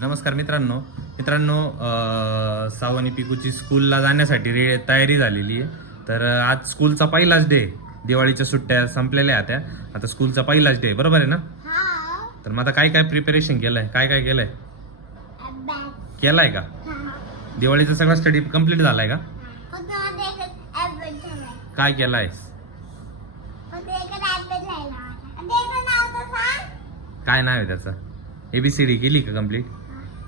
तर नमस्कार मित्रांनो. मित्रांनो अं, साव आणि पिकूची स्कूलला जाण्यासाठी रे तयारी झालेली आहे. तर आज स्कूलचा पहिलाच डे दिवाळीच्या सुट्ट्या संपलेल्या आहेत त्या. आता स्कूलचा पहिलाच डे बरोबर आहे ना? हा. तर मग आता काय काय प्रिपरेशन केलंय? काय काय केलंय? केलाय का? दिवाळीचा सगळा स्टडी कंप्लीट झालाय का? काय केलाय? काय नाव आहे त्याचं? एबीसीडी केली का कंप्लीट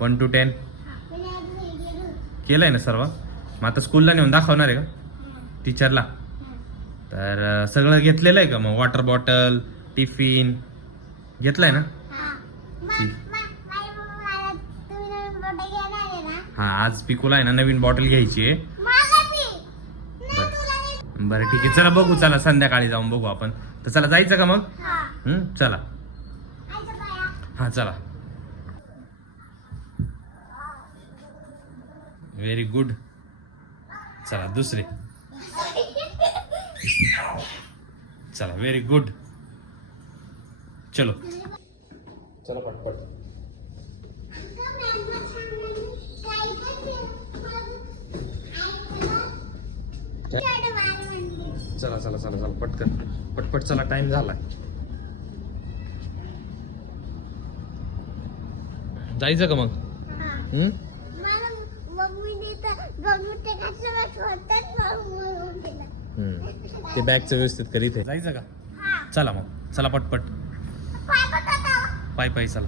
वन टू टेन गेलो. केलंय ना सर्व मग आता स्कूलला नेऊन दाखवणार आहे का टीचरला. तर सगळं घेतलेलं आहे का मग वॉटर बॉटल टिफिन घेतलंय ना हा. आहे? हा आज पिकूला आहे ना नवीन बॉटल घ्यायची आहे बरं. ठीक आहे चला बघू चला संध्याकाळी जाऊन बघू आपण तर चला जायचं का मग चला. हा चला व्हेरी गुड चला दुसरे. चला व्हेरी गुड चलो. चला पटपट. चला चला चला चला पटकन. पटपट चला टाइम झालाय. जायचं का मग हा. हं? मला मम्मीने तर गंगूच्या घातलं स्वतःच म्हणून केलं. हं. ते बॅगचं व्यवस्थित करीत आहे जायचं का. चला मग चला पटपट पाय. पाय चला.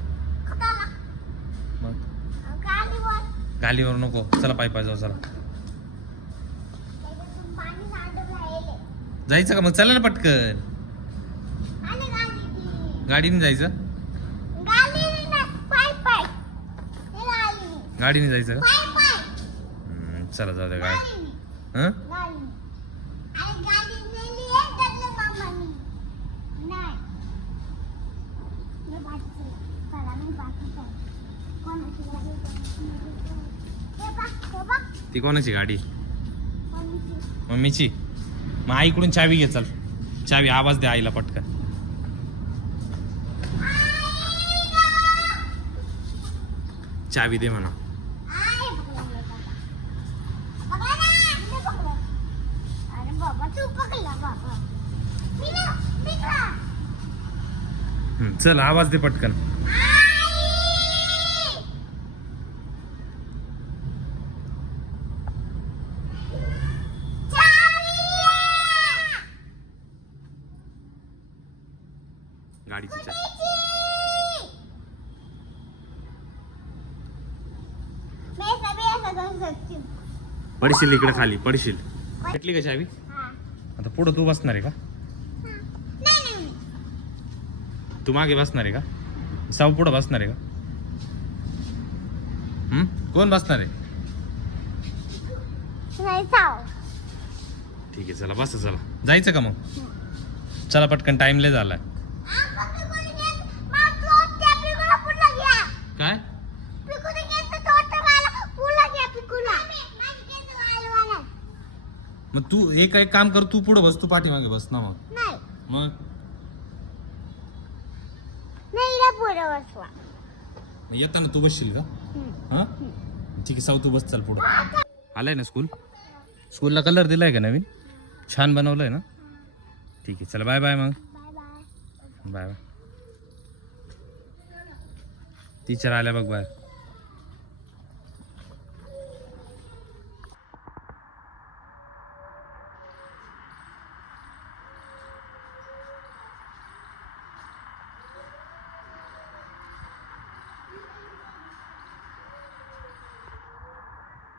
मग. गालीवर नको चला पाय पाय जाऊ चला. जायचं का मग चला ना पटकन गाडीने. जायचं गाडीने जायचं का चला जाऊ द्या गाडी. हं. ती कोणाची गाडी? मम्मीची. मग आईकडून चावी घे चल. चावी आवाज द्या आईला पटकन. चावी दे म्हणा आहे पकडलं बाबा. पकडा ना, मी पकडलं. अरे बाबा तू पकडला बाबा मी ना मी का चल आवाज दे पटकन! गाडीची चावी मैं सभी ऐसा कर सकती हूँ पडशील इकडे खाली पडशील. भेटली का चावी? हाँ. आता पुढं तू बसणार आहे का? तू मागे बसणार आहे का? साव पुढं बसणार आहे का? कोण बसणार आहे? ठीक आहे चला बस चला. जायचं का मग? चला पटकन टाइम लय झालाय. क्या? मग तू एक एक काम कर तू पुढं बस तू पाठीमागे बस ना मग. नहीं. मग? पुरा बसवा. येताना तू बसशील का? हा? ठीक आहे साव तू बस चल पुढं. आलाय ना स्कूल स्कूलला कलर दिलाय का नवीन? छान बनवलंय ना? ठीक आहे चला बाय बाय मग. Bye bye bye bye teacher आल्या बघ बाय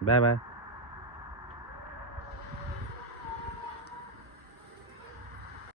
बाय बाय